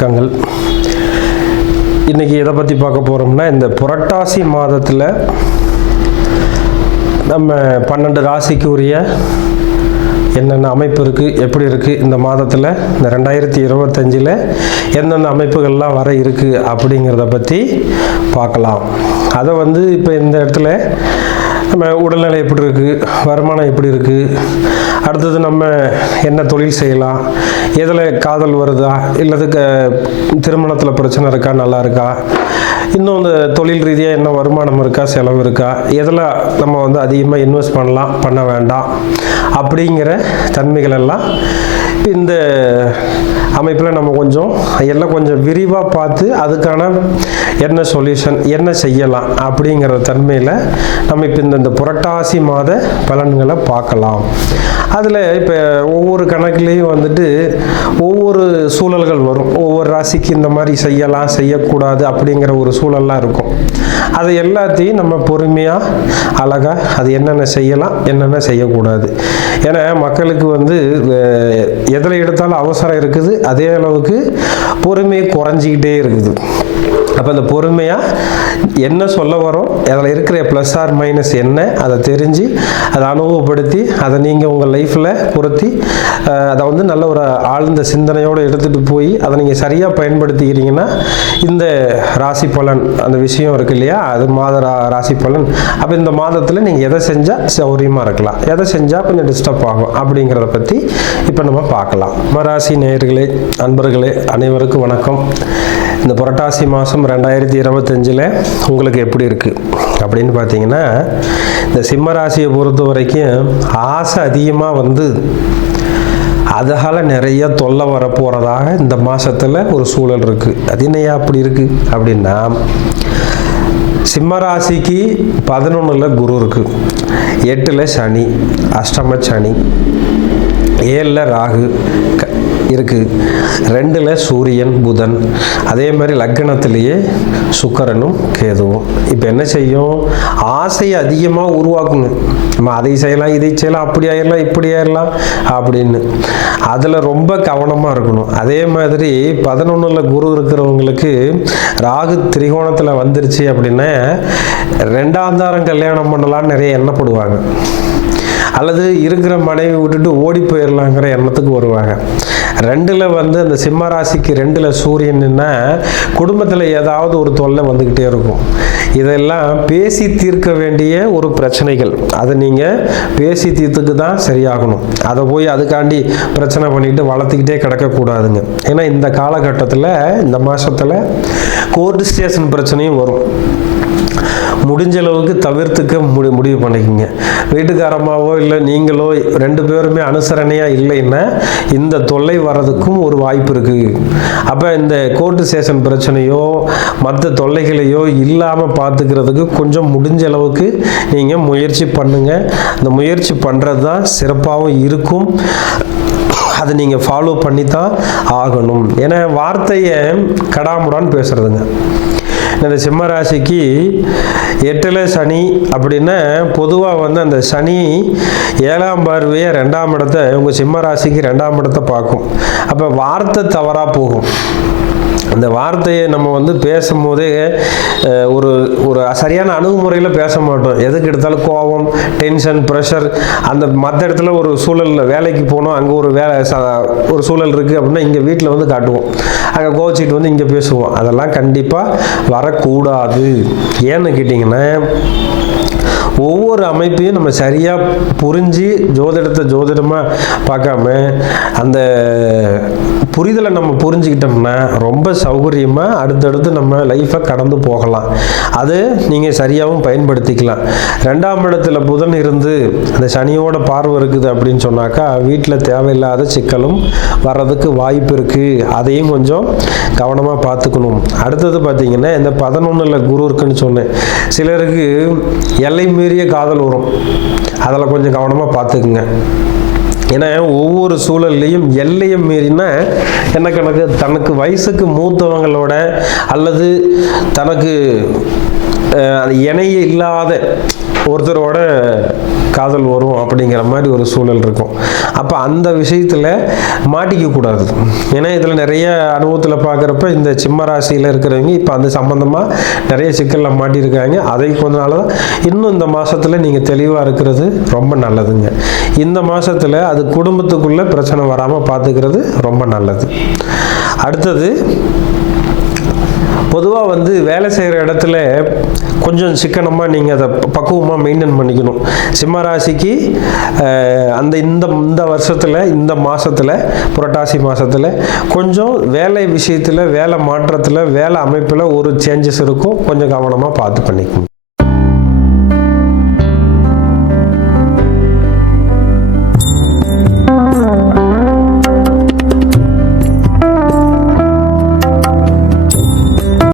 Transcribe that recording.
வணக்கங்கள். இன்றைக்கி எதை பற்றி பார்க்க போகிறோம்னா, இந்த புரட்டாசி மாதத்தில் நம்ம 12 ராசிக்கு உரிய என்னென்ன அமைப்பு இருக்குது, எப்படி இருக்குது, இந்த மாதத்தில் இந்த 2025 எந்தெந்த அமைப்புகள்லாம் வர இருக்குது அப்படிங்கிறத பற்றி பார்க்கலாம். அதை இப்போ இந்த இடத்துல நம்ம உடல்நிலை எப்படி இருக்குது, வருமானம் எப்படி இருக்குது, அடுத்தது நம்ம என்ன தொழில் செய்யலாம், எதில் காதல் வருதா, இல்லது திருமணத்தில் பிரச்சனை இருக்கா, நல்லா இருக்கா, இன்னும் இந்த தொழில் ரீதியாக என்ன வருமானம் இருக்கா, செலவு இருக்கா, எதில் நம்ம அதிகமாக இன்வெஸ்ட் பண்ணலாம், பண்ண வேண்டாம் அப்படிங்கிற தன்மைகள் எல்லாம் இந்த அமைப்பில் நம்ம எல்லாம் கொஞ்சம் விரிவாக பார்த்து அதுக்கான என்ன சொல்யூஷன், என்ன செய்யலாம் அப்படிங்கிற தன்மையில் நம்ம இப்போ இந்த புரட்டாசி மாத பலன்களை பார்க்கலாம். அதில் இப்போ ஒவ்வொரு கணக்குலேயும் ஒவ்வொரு சூழல்கள் வரும். ஒவ்வொரு ராசிக்கு இந்த மாதிரி செய்யலாம், செய்யக்கூடாது அப்படிங்கிற ஒரு சூழல்லாம் இருக்கும். அது எல்லாத்தையும் நம்ம பொறுமையாக அழகாக அது என்னென்ன செய்யலாம், என்னென்ன செய்யக்கூடாது. ஏன்னா மக்களுக்கு எதில் எடுத்தாலும் அவசரம் இருக்குது, அதே அளவுக்கு பொறுமை குறைஞ்சிக்கிட்டே இருக்குது. அப்போ அந்த பொறுமையாக என்ன சொல்ல வரோம், அதில் இருக்கிற ப்ளஸ் ஆர் மைனஸ் என்ன, அதை தெரிஞ்சு அதை அனுபவப்படுத்தி அதை நீங்கள் உங்கள் லைஃப்பில் பொருத்தி அதை நல்ல ஒரு ஆழ்ந்த சிந்தனையோடு எடுத்துகிட்டு போய் அதை நீங்கள் சரியாக பயன்படுத்திக்கிறீங்கன்னா இந்த ராசி பலன் அந்த விஷயம் இருக்கு இல்லையா, அது மாத ராசி பலன். அப்போ இந்த மாதத்தில் நீங்கள் எதை செஞ்சால் சௌரியமாக இருக்கலாம், எதை செஞ்சால் கொஞ்சம் டிஸ்டர்ப் ஆகும் அப்படிங்கிறத பற்றி இப்போ நம்ம பார்க்கலாம். ராசி நேயர்களே, அன்பர்களே, அனைவருக்கும் வணக்கம். இந்த புரட்டாசி மாதம் 2025 உங்களுக்கு எப்படி இருக்குது அப்படின்னு பார்த்தீங்கன்னா, இந்த சிம்ம ராசியை பொறுத்த வரைக்கும் ஆசை அதிகமாக அதால் நிறைய தொல்லை வரப்போகிறதாக இந்த மாதத்தில் ஒரு சூழல் இருக்குது. அது என்னையா அப்படி இருக்குது அப்படின்னா, சிம்ம ராசிக்கு 11 குரு இருக்குது, 8 சனி, அஷ்டம சனி, 7 ராகு இருக்குது, 2 சூரியன் புதன், அதே மாதிரி லக்னத்திலேயே சுக்கிரனும் கேதுவும். இப்போ என்ன செய்யும், ஆசையை அதிகமாக உருவாக்குங்க. நம்ம அதை செய்யலாம், இதை செய்யலாம், அப்படி ஆயிடலாம், இப்படி ஆயிடலாம் அப்படின்னு அதில் ரொம்ப கவனமாக இருக்கணும். அதே மாதிரி 11 குரு இருக்கிறவங்களுக்கு ராகு திரிகோணத்தில் வந்துருச்சு அப்படின்னா 2ஆம் தாரம் கல்யாணம் பண்ணலான்னு நிறைய எண்ணப்படுவாங்க, அல்லது இருக்கிற மனைவி விட்டுட்டு ஓடி போயிடலாங்கிற எண்ணத்துக்கு வருவாங்க. 2ல் அந்த சிம்ம ராசிக்கு 2ல் சூரியன்னா குடும்பத்தில் ஏதாவது ஒரு தொல்லை வந்துக்கிட்டே இருக்கும். இதெல்லாம் பேசி தீர்க்க வேண்டிய ஒரு பிரச்சனைகள். அதை நீங்கள் பேசி தீர்த்துக்கு தான் சரியாகணும். அதை போய் அதுக்காண்டி பிரச்சனை பண்ணிட்டு வளர்த்துக்கிட்டே கிடக்கக்கூடாதுங்க. ஏன்னா இந்த காலகட்டத்தில் இந்த மாதத்தில் கோர்ட் ஸ்டேஷன் பிரச்சனையும் வரும். முடிஞ்ச அளவுக்கு தவிர்த்துக்க முடிவு பண்ணிக்கோங்க. வீட்டுக்காரமாவோ இல்லை நீங்களோ 2 பேருமே அனுசரணையாக இல்லைன்னா இந்த தொல்லை வர்றதுக்கும் ஒரு வாய்ப்பு இருக்குது. அப்போ இந்த கோர்ட்டு ஸ்டேஷன் பிரச்சனையோ மற்ற தொல்லைகளையோ இல்லாமல் பார்த்துக்கிறதுக்கு கொஞ்சம் முடிஞ்ச அளவுக்கு நீங்கள் முயற்சி பண்ணுங்கள். அந்த முயற்சி பண்ணுறது தான் சிறப்பாகவும் இருக்கும். அதை நீங்கள் ஃபாலோ பண்ணி தான் ஆகணும். ஏன்னா வார்த்தையை கடாமுடான்னு பேசுகிறதுங்க. இந்த சிம்ம ராசிக்கு 8ல் சனி அப்படின்னா பொதுவாக அந்த சனி 7ஆம் பார்வையை 2ஆம் இடத்தை உங்கள் சிம்ம ராசிக்கு 2ஆம் இடத்தை பார்க்கும். அப்போ வார்த்தை தவறாக போகும். அந்த வார்த்தையை நம்ம பேசும்போதே ஒரு சரியான அணுகுமுறையில் பேச மாட்டோம். எதுக்கு எடுத்தாலும் கோபம், டென்ஷன், ப்ரெஷர், அந்த மற்ற இடத்துல ஒரு சூழலில் வேலைக்கு போனோம், அங்கே ஒரு சூழல் இருக்குது அப்படின்னா இங்கே வீட்டில் காட்டுவோம், அங்கே கோச்சிட்டு இங்கே பேசுவோம். அதெல்லாம் கண்டிப்பாக வரக்கூடாது. ஏன்னு கேட்டிங்கன்னா, ஒவ்வொரு அமைப்பையும் நம்ம சரியாக புரிஞ்சு ஜோதிடமாக பார்க்காம அந்த புரிதலை நம்ம புரிஞ்சுக்கிட்டோம்னா ரொம்ப சௌகரியமாக அடுத்தடுத்து நம்ம லைஃப்பை கடந்து போகலாம். அது நீங்கள் சரியாகவும் பயன்படுத்திக்கலாம். 2ஆம் இடத்துல புதன் இருந்து அந்த சனியோட பார்வை இருக்குது அப்படின்னு சொன்னாக்கா வீட்டில் தேவையில்லாத சிக்கலும் வர்றதுக்கு வாய்ப்பு இருக்குது. அதையும் கொஞ்சம் கவனமாக பார்த்துக்கணும். அடுத்தது பார்த்திங்கன்னா, இந்த 11ல் குரு இருக்குன்னு சொன்னேன். சிலருக்கு எல்லை மீறிய காதல் வரும். அதில் கொஞ்சம் கவனமாக பார்த்துக்குங்க. ஏன்னா ஒவ்வொரு சூழல்லையும் எல்லையை மீறினா என்ன கணக்கு, தனக்கு வயசுக்கு மூத்தவங்களோட அல்லது தனக்கு அது இணைய இல்லாத ஒருத்தரோட காதல் வரும் அப்படிங்கிற மாதிரி ஒரு சூழல் இருக்கும். அப்போ அந்த விஷயத்தில் மாட்டிக்கக்கூடாது. ஏன்னா இதில் நிறைய அனுபவத்தில் பார்க்குறப்ப இந்த சிம்ம ராசியில் இருக்கிறவங்க இப்போ அந்த சம்மந்தமாக நிறைய சிக்கலில் மாட்டியிருக்காங்க. அதை கொஞ்சனால தான் இன்னும் இந்த மாதத்தில் நீங்கள் தெளிவாக இருக்கிறது ரொம்ப நல்லதுங்க. இந்த மாதத்தில் அது குடும்பத்துக்குள்ளே பிரச்சனை வராமல் பார்த்துக்கிறது ரொம்ப நல்லது. அடுத்தது, பொதுவாக வேலை செய்கிற இடத்துல கொஞ்சம் சிக்கனமாக நீங்கள் அதை பக்குவமாக மெயின்டைன் பண்ணிக்கணும். சிம்ம ராசிக்கு இந்த வருஷத்தில் இந்த மாதத்தில் புரட்டாசி மாதத்தில் கொஞ்சம் வேலை விஷயத்தில் வேலை மாற்றத்தில் வேலை அமைப்பில் ஒரு சேஞ்சஸ் இருக்கும். கொஞ்சம் கவனமாக பார்த்து பண்ணிக்கணும்.